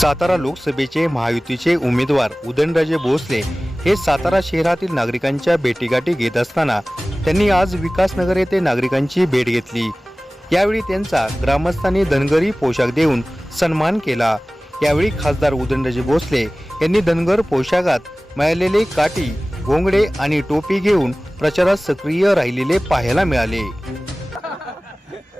सातारा लोकसभेचे महायुतीचे उमेदवार उदयनराजे भोसले हे सातारा शहरातील नागरिकांच्या भेटीगाठी घेत असताना त्यांनी आज विकासनगर येथे नागरिकांची भेट घेतली. यावेळी त्यांचा ग्रामस्थांनी धनगरी पोशाख देऊन सन्मान केला. यावेळी खासदार उदयनराजे भोसले यांनी धनगर पोशाखात मिळालेले काठी घोंगडे आणि टोपी घेऊन प्रचारात सक्रिय राहिलेले पाहायला मिळाले.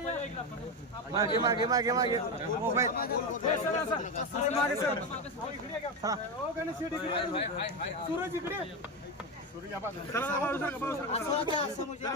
मागे मागे मागे मागे. सूरज इकडे. चला, बाजूला, बाजूला. असं वागा, असं म्हणजे